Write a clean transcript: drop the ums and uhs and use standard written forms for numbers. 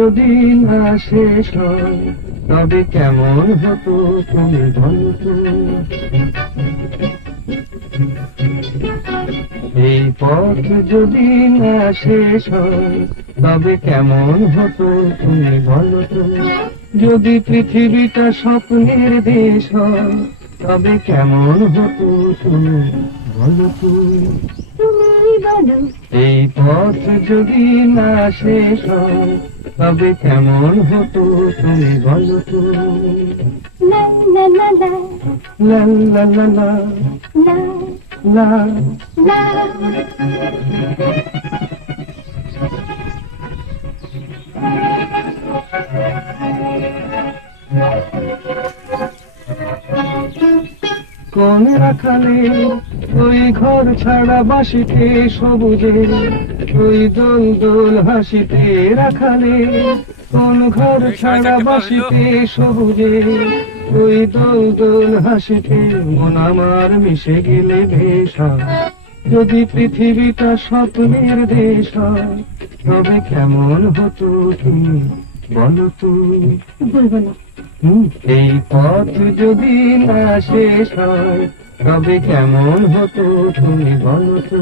যদি না শেষ হয় তবে কেমন হতো তুমি বলো তো। এই পথ যদি না শেষ হয় তবে কেমন হতো তুমি বলো তো। যদি পৃথিবীটা স্বপ্নের দেশ হয় তবে কেমন হতো তুমি বলো তো। এই পথ যদি না শেষ হয় তবে কেমন হতো তুমি বলো তো। লা লা লা লা লা লা লা লা লা লা। লা। কোন রাখালে ওই ঘর ছাড়া বাসিতে সবুজে, ওই দোল দোল হাসিতে রাখালে। কোন ঘর ছাড়া বাসিতে সবুজে, ওই দোল দোল হাসিতে মন আমার মিশে গেলে ভেসা। যদি পৃথিবীটা স্বপ্নের দেশ হয় তবে কেমন হতো তুমি বলো তো। বলবো না। এই পথ যদি না শেষ হয় তবে কেমন হতো তুমি বলো তো।